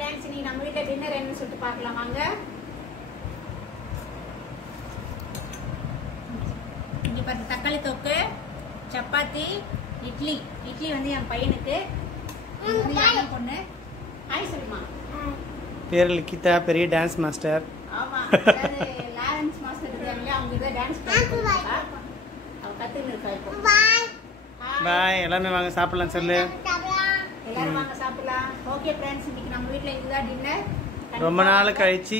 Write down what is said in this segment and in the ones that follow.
Friends நீ நம்ம வீட்ல டின்னர் என்னன்னு சொல்லிட்டு பார்க்கலாம் வாங்க. இங்க பாருங்க தக்காளி தொக்கு, சப்பாத்தி, இட்லி. இட்லி வந்து என் பையனுக்கு. இது என்ன பொண்ணு? ஹாய் சொல்லுமா. பேர் லிகிதா, பெரிய டான்ஸ் மாஸ்டர். ஆமா. டான்ஸ் மாஸ்டர் இருக்காங்க. அவங்க இத டான்ஸ் பண்ணுவாங்க. அவ கத்துக்கிட்டு இருக்கா இப்போ. பாய். எல்லாரும் வாங்க சாப்பிடலாம் சொல்லு. எல்லாரும் வாங்க சாப்பிடலாம். ஓகே फ्रेंड्स இன்னைக்கு நம்ம வீட்ல இதுதான் டின்னர். ரொம்ப நாள் கழிச்சு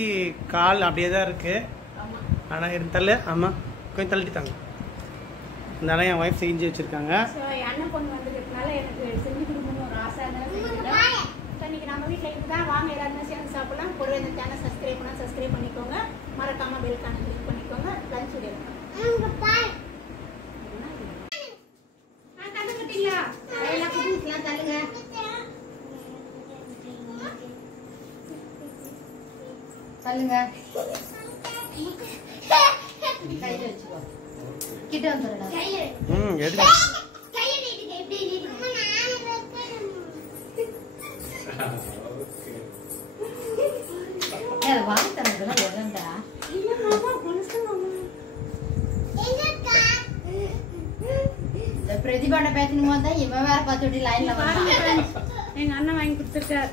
கால் அப்படியே தான் இருக்கு. ஆமா. ஆனா இருந்தால ஆமா கொஞ்சம் தள்ளிட்டு தாங்க. அதனால என் வைஃப் செஞ்சு வச்சிருக்காங்க. சோ அண்ணன் பொண்ணு வந்ததுனால எனக்கு செஞ்சு கொடுக்கணும்னு ஒரு ஆசை இருந்தது. இன்னைக்கு நம்ம வீட்ல இதுதான் வாங்க எல்லாரும் சேர்ந்து சாப்பிடலாம். கூடவே இந்த சேனல் சப்ஸ்கிரைப் பண்ணிக்கோங்க. மறக்காம பெல் ஐகானை கிளிக் பண்ணிக்கோங்க. Lunch video. பாய். கண்ணு கட்டிங்களா? எல்லா குட்டீஸ்லாம் தள்ளுங்க. தள்ளுங்க. கையில வெச்சுக்கோ. கிட்ட வந்துறடா. எடுங்க. கையில நீட்டுங்க. எப்படி நீட்டுங்க? ஓகே. ஏய் வாங்க தரதெல்லாம் வரண்டா. இல்ல மாமா கொலுசு மாமா. எங்கக்கா? இந்த பிரதிபாட பேசணும் போது இவன் வேற பாத்துட்டு லைன்ல வந்தான். எங்க அண்ணன் வாங்கி கொடுத்திருக்கார்.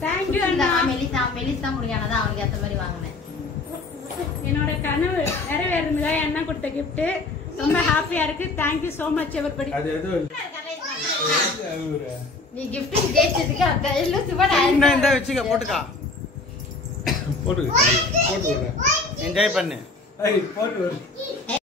थैंक यू அண்ணா. மெலிசா முடியானதா அவங்களுக்கு ஏத்த மாதிரி வாங்குனேன். என்னோட கனவு நிறைவேறுனதா அண்ணன் கொடுத்த gift ரொம்ப ஹாப்பியா இருக்கு. Thank you so much everybody. அது ஏதோ நீ gift கேட்டதுக்கு கையில சும்மா இந்த வெச்சுக்க போட்டுக்கா. போட்டு என்ஜாய் பண்ணு. போட்டு